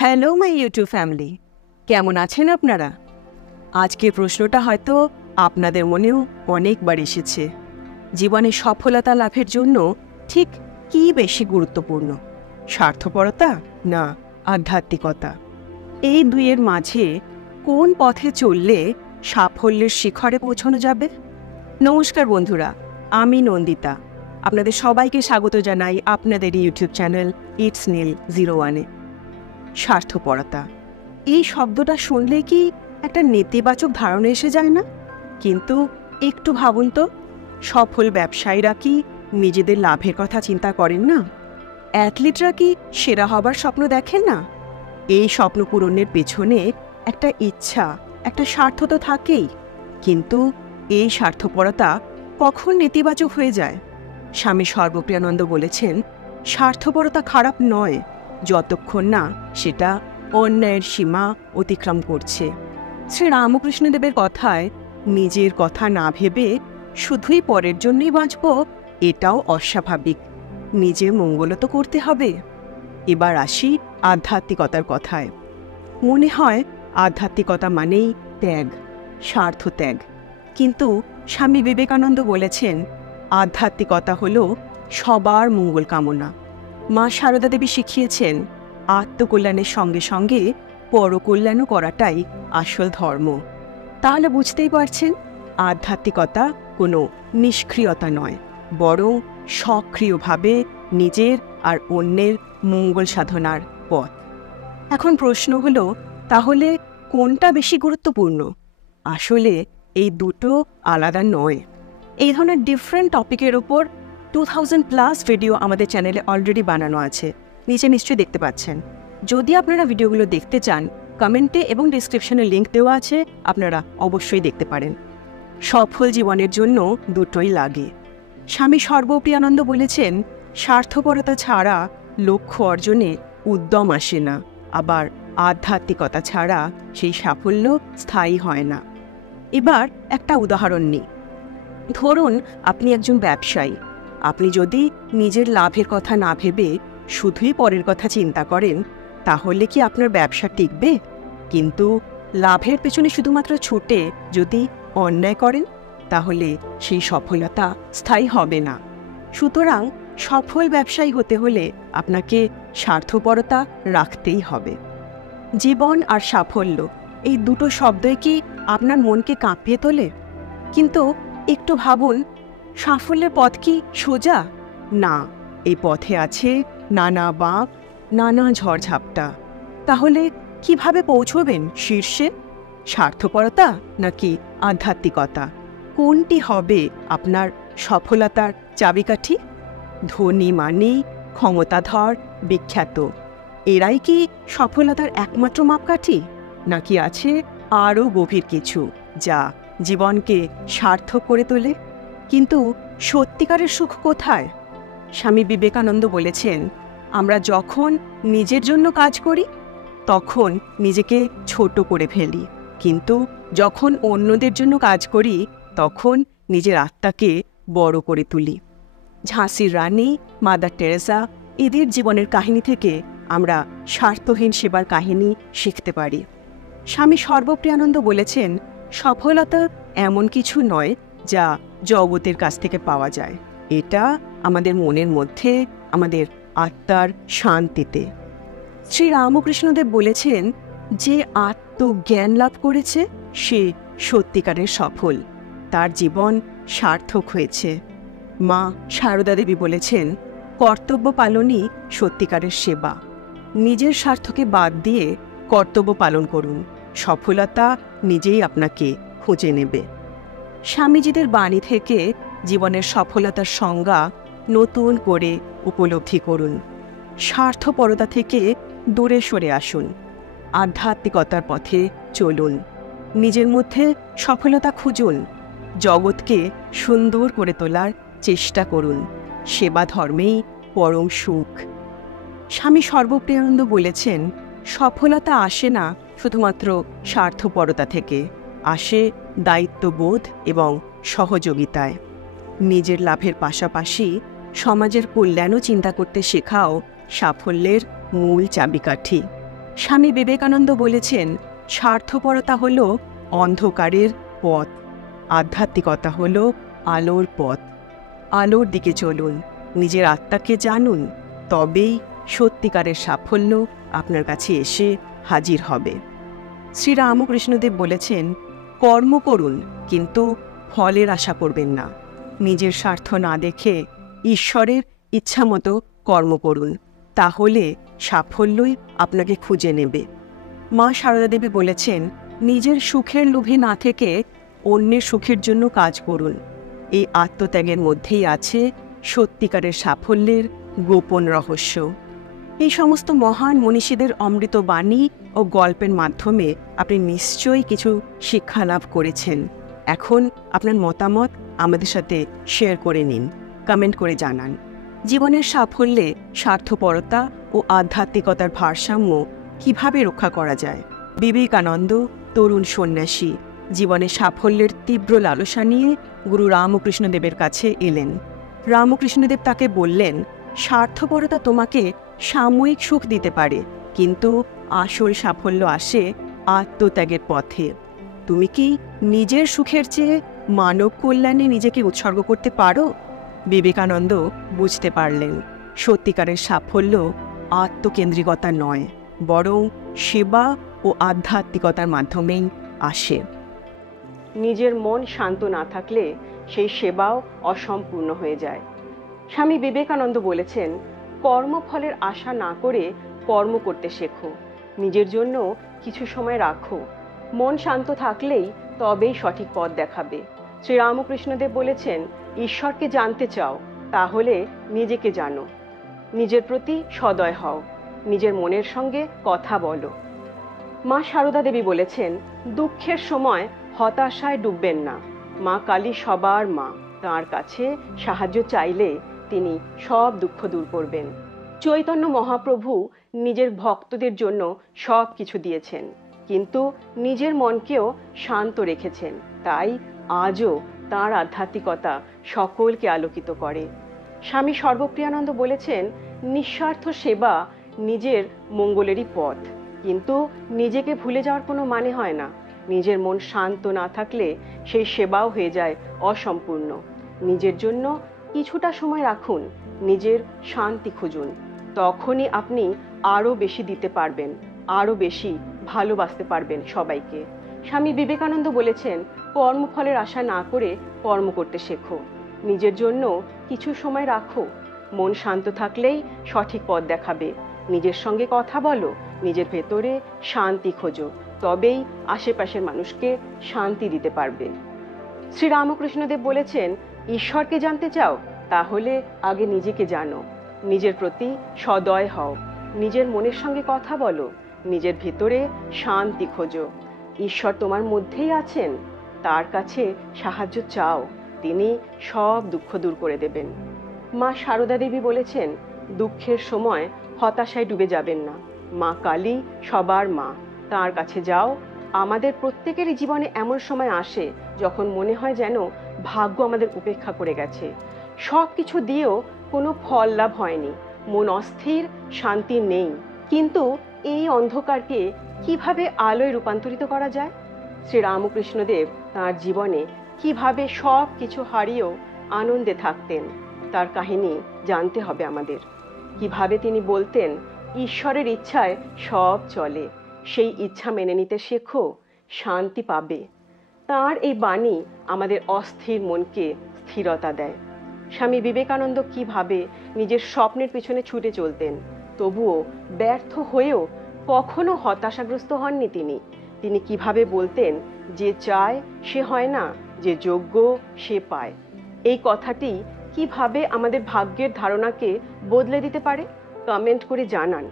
Hello my YouTube family, কেমন আছেন আপনারা? আজকের প্রশ্নটা হয়তো আপনাদের মনেও অনেকবার এসেছে। জীবনে সফলতা লাভের জন্য ঠিক কী বেশি গুরুত্বপূর্ণ, স্বার্থপরতা না আধ্যাত্মিকতা? এই দুইয়ের মাঝে কোন পথে চললে সাফল্যের শিখরে পৌঁছানো যাবে? নমস্কার বন্ধুরা, আমি নন্দিতা। আপনাদের সবাইকে স্বাগত জানাই আপনাদের ইউটিউব চ্যানেল ইটস নীল 01-এ। স্বার্থপরতা, এই শব্দটা শুনলে কি একটা নেতিবাচক ধারণা এসে যায় না? কিন্তু একটু ভাবুন তো, সফল ব্যবসায়ীরা কি নিজেদের লাভের কথা চিন্তা করেন না? অ্যাথলিটরা কি সেরা হবার স্বপ্ন দেখেন না? এই স্বপ্ন পূরণের পেছনে একটা ইচ্ছা, একটা স্বার্থ তো থাকেই। কিন্তু এই স্বার্থপরতা কখন নেতিবাচক হয়ে যায়? স্বামী সর্বপ্রিয়ানন্দ বলেছেন, স্বার্থপরতা খারাপ নয় যতক্ষণ না সেটা অন্যায়ের সীমা অতিক্রম করছে। শ্রী রামকৃষ্ণদেবের কথায়, নিজের কথা না ভেবে শুধুই পরের জন্যই বাঁচব, এটাও অস্বাভাবিক। নিজের মঙ্গল তো করতে হবে। এবার আসি আধ্যাত্মিকতার কথায়। মনে হয় আধ্যাত্মিকতা মানেই ত্যাগ, স্বার্থ ত্যাগ। কিন্তু স্বামী বিবেকানন্দ বলেছেন, আধ্যাত্মিকতা হল সবার মঙ্গল কামনা। মা সারদা দেবী শিখিয়েছেন, আত্মকল্যাণের সঙ্গে সঙ্গে পরকল্যাণও করাটাই আসল ধর্ম। তাহলে বুঝতেই পারছেন, আধ্যাত্মিকতা কোনো নিষ্ক্রিয়তা নয়, বরং সক্রিয়ভাবে নিজের আর অন্যের মঙ্গল সাধনার পথ। এখন প্রশ্ন হলো, তাহলে কোনটা বেশি গুরুত্বপূর্ণ? আসলে এই দুটো আলাদা নয়। এই ধরনের ডিফারেন্ট টপিকের ওপর 2000+ ভিডিও আমাদের চ্যানেলে অলরেডি বানানো আছে, নিচে নিশ্চয়ই দেখতে পাচ্ছেন। যদি আপনারা ভিডিওগুলো দেখতে চান, কমেন্টে এবং ডিসক্রিপশনে লিঙ্ক দেওয়া আছে, আপনারা অবশ্যই দেখতে পারেন। সফল জীবনের জন্য দুটোই লাগে। স্বামী সর্বপ্রিয়ানন্দ বলেছেন, স্বার্থপরতা ছাড়া লক্ষ্য অর্জনে উদ্যম আসে না, আবার আধ্যাত্মিকতা ছাড়া সেই সাফল্য স্থায়ী হয় না। এবার একটা উদাহরণ নিই। ধরুন আপনি একজন ব্যবসায়ী। আপনি যদি নিজের লাভের কথা না ভেবে শুধুই পরের কথা চিন্তা করেন, তাহলে কি আপনার ব্যবসা টিকবে? কিন্তু লাভের পেছনে শুধুমাত্র ছুটে যদি অন্যায় করেন, তাহলে সেই সফলতা স্থায়ী হবে না। সুতরাং সফল ব্যবসায়ী হতে হলে আপনাকে স্বার্থপরতা রাখতেই হবে। জীবন আর সাফল্য, এই দুটো শব্দই কি আপনার মনকে কাঁপিয়ে তোলে? কিন্তু একটু ভাবুন, সাফল্যের পথ কি সোজা? না, এই পথে আছে নানা বাঁক, নানা ঝড়ঝাপটা। তাহলে কিভাবে পৌঁছবেন শীর্ষে? স্বার্থপরতা নাকি আধ্যাত্মিকতা? কোনটি হবে আপনার সফলতার চাবিকাঠি? ধনী মানি, ক্ষমতাধর, বিখ্যাত, এরাই কি সফলতার একমাত্র মাপকাঠি? নাকি আছে আরও গভীর কিছু, যা জীবনকে সার্থক করে তোলে? কিন্তু সত্যিকারের সুখ কোথায়? স্বামী বিবেকানন্দ বলেছেন, আমরা যখন নিজের জন্য কাজ করি তখন নিজেকে ছোট করে ফেলি, কিন্তু যখন অন্যদের জন্য কাজ করি তখন নিজের আত্মাকে বড় করে তুলি। ঝাঁসির রানী, মাদার টেরেসা, এদের জীবনের কাহিনী থেকে আমরা স্বার্থহীন সেবার কাহিনী শিখতে পারি। স্বামী সর্বপ্রিয়ানন্দ বলেছেন, সফলতা এমন কিছু নয় যা জগতের কাছ থেকে পাওয়া যায়, এটা আমাদের মনের মধ্যে, আমাদের আত্মার শান্তিতে। শ্রী রামকৃষ্ণদেব বলেছেন, যে আত্মজ্ঞান লাভ করেছে সে সত্যিকারের সফল, তার জীবন সার্থক হয়েছে। মা সারদা দেবী বলেছেন, কর্তব্য পালনই সত্যিকারের সেবা। নিজের স্বার্থকে বাদ দিয়ে কর্তব্য পালন করুন, সফলতা নিজেই আপনাকে খুঁজে নেবে। স্বামীজিদের বাণী থেকে জীবনের সফলতার সংজ্ঞা নতুন করে উপলব্ধি করুন। স্বার্থপরতা থেকে দূরে সরে আসুন, আধ্যাত্মিকতার পথে চলুন, নিজের মধ্যে সফলতা খুঁজুন, জগৎকে সুন্দর করে তোলার চেষ্টা করুন। সেবা ধর্মেই পরম সুখ। স্বামী সর্বপ্রিয়ানন্দ বলেছেন, সফলতা আসে না শুধুমাত্র স্বার্থপরতা থেকে, আসে দায়িত্ববোধ এবং সহযোগিতায়। নিজের লাভের পাশাপাশি সমাজের কল্যাণও চিন্তা করতে শেখাও সাফল্যের মূল চাবিকাঠি। স্বামী বিবেকানন্দ বলেছেন, স্বার্থপরতা হল অন্ধকারের পথ, আধ্যাত্মিকতা হল আলোর পথ। আলোর দিকে চলুন, নিজের আত্মাকে জানুন, তবেই সত্যিকারের সাফল্য আপনার কাছে এসে হাজির হবে। শ্রীরামকৃষ্ণদেব বলেছেন, কর্ম করুন কিন্তু ফলের আশা করবেন না। নিজের স্বার্থ না দেখে ঈশ্বরের ইচ্ছামতো কর্ম করুন, তাহলে সাফল্যই আপনাকে খুঁজে নেবে। মা সারদা দেবী বলেছেন, নিজের সুখের লোভে না থেকে অন্যের সুখের জন্য কাজ করুন। এই আত্মত্যাগের মধ্যেই আছে সত্যিকারের সাফল্যের গোপন রহস্য। এই সমস্ত মহান মনীষীদের অমৃত বাণী ও গল্পের মাধ্যমে আপনি নিশ্চয়ই কিছু শিক্ষা লাভ করেছেন। এখন আপনার মতামত আমাদের সাথে শেয়ার করে নিন, কমেন্ট করে জানান। জীবনের সাফল্যে স্বার্থপরতা ও আধ্যাত্মিকতার ভারসাম্য কিভাবে রক্ষা করা যায়? বিবেকানন্দ তরুণ সন্ন্যাসী জীবনে সাফল্যের তীব্র লালসা নিয়ে গুরু রামকৃষ্ণদেবের কাছে এলেন। রামকৃষ্ণদেব তাকে বললেন, স্বার্থপরতা তোমাকে সাময়িক সুখ দিতে পারে, কিন্তু আসল সাফল্য আসে আত্মত্যাগের পথে। তুমি কি নিজের সুখের চেয়ে মানব কল্যাণে নিজেকে উৎসর্গ করতে পারো? বিবেকানন্দ বুঝতে পারলেন, সত্যিকারের সাফল্য আত্মকেন্দ্রিকতা নয়, বরং সেবা ও আধ্যাত্মিকতার মাধ্যমেই আসে। নিজের মন শান্ত না থাকলে সেই সেবাও অসম্পূর্ণ হয়ে যায়। স্বামী বিবেকানন্দ বলেছেন, কর্মফলের আশা না করে কর্ম করতে শেখো, নিজের জন্য কিছু সময় রাখো। মন শান্ত থাকলেই তবেই সঠিক পথ দেখাবে। শ্রীরামকৃষ্ণদেব বলেছেন, ঈশ্বরকে জানতে চাও, তাহলে নিজেকে জানো। নিজের প্রতি সদয় হও, নিজের মনের সঙ্গে কথা বলো। মা সারদা দেবী বলেছেন, দুঃখের সময় হতাশায় ডুববেন না। মা কালী সবার মা, তাঁর কাছে সাহায্য চাইলে তিনি সব দুঃখ দূর করবেন। চৈতন্য মহাপ্রভু নিজের ভক্তদের জন্য সব কিছু দিয়েছেন, কিন্তু নিজের মনকেও শান্ত রেখেছেন। তাই আজও তাঁর আধ্যাত্মিকতা সকলকে আলোকিত করে। স্বামী সর্বপ্রিয়ানন্দ বলেছেন, নিঃস্বার্থ সেবা নিজের মঙ্গলেরই পথ, কিন্তু নিজেকে ভুলে যাওয়ার কোনো মানে হয় না। নিজের মন শান্ত না থাকলে সেই সেবাও হয়ে যায় অসম্পূর্ণ। নিজের জন্য কিছুটা সময় রাখুন, নিজের শান্তি খুঁজুন, তখনই আপনি আরও বেশি দিতে পারবেন, আরও বেশি ভালোবাসতে পারবেন সবাইকে। স্বামী বিবেকানন্দ বলেছেন, কর্মফলের আশা না করে কর্ম করতে শেখো, নিজের জন্য কিছু সময় রাখো। মন শান্ত থাকলেই সঠিক পথ দেখাবে। নিজের সঙ্গে কথা বলো, নিজের ভেতরে শান্তি খোঁজো, তবেই আশেপাশের মানুষকে শান্তি দিতে পারবে। শ্রীরামকৃষ্ণদেব বলেছেন, ঈশ্বরকে জানতে চাও, তাহলে আগে নিজেকে জানো। নিজের প্রতি সদয় হও, নিজের মনের সঙ্গে কথা বলো, নিজের ভেতরে শান্তি খোঁজো। ঈশ্বর তোমার মধ্যেই আছেন, তার কাছে সাহায্য চাও, তিনি সব দুঃখ দূর করে দেবেন। মা সারদা দেবী বলেছেন, দুঃখের সময় হতাশায় ডুবে যাবেন না। মা কালী সবার মা, তাঁর কাছে যাও। আমাদের প্রত্যেকেরই জীবনে এমন সময় আসে যখন মনে হয় যেন ভাগ্য আমাদের উপেক্ষা করে গেছে, সব কিছু দিয়েও কোনো ফল লাভ হয়নি, মন অস্থির, শান্তি নেই। কিন্তু এই অন্ধকারকে কিভাবে আলোয় রূপান্তরিত করা যায়? শ্রীরামকৃষ্ণদেব তাঁর জীবনে কিভাবে সব কিছু হারিয়েও আনন্দে থাকতেন, তার কাহিনী জানতে হবে আমাদের। কিভাবে তিনি বলতেন, ঈশ্বরের ইচ্ছায় সব চলে, সেই ইচ্ছা মেনে নিতে শেখো, শান্তি পাবে। তাঁর এই বাণী আমাদের অস্থির মনকে স্থিরতা দেয়। স্বামী বিবেকানন্দ কিভাবে নিজের স্বপ্নের পিছনে ছুটে চলতেন, তবুও ব্যর্থ হয়েও কখনো হতাশাগ্রস্ত হননি তিনি। তিনি কিভাবে বলতেন, যে চায় সে হয় না, যে যোগ্য সে পায়। এই কথাটি কিভাবে আমাদের ভাগ্যের ধারণাকে বদলে দিতে পারে? কমেন্ট করে জানান।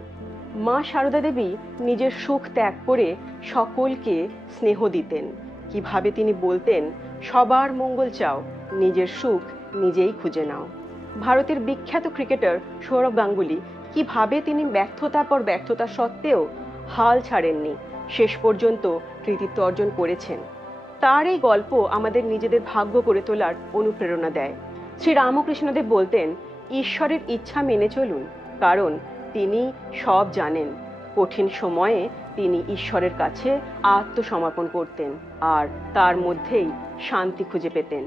মা সারদা দেবী নিজের সুখ ত্যাগ করে সকলকে স্নেহ দিতেন। কিভাবে তিনি বলতেন, সবার মঙ্গল চাও, নিজের সুখ নিজেই খুঁজে নাও। ভারতের বিখ্যাত ক্রিকেটার সৌরভ গাঙ্গুলি কিভাবে তিনি ব্যর্থতার পর ব্যর্থতা সত্ত্বেও হাল ছাড়েননি, শেষ পর্যন্ত কৃতিত্ব অর্জন করেছেন। তার এই গল্প আমাদের নিজেদের ভাগ্য করে তোলার অনুপ্রেরণা দেয়। শ্রীরামকৃষ্ণদেব বলতেন, ঈশ্বরের ইচ্ছা মেনে চলুন, কারণ তিনি সব জানেন। কঠিন সময়ে তিনি ঈশ্বরের কাছে আত্মসমর্পণ করতেন আর তার মধ্যেই শান্তি খুঁজে পেতেন।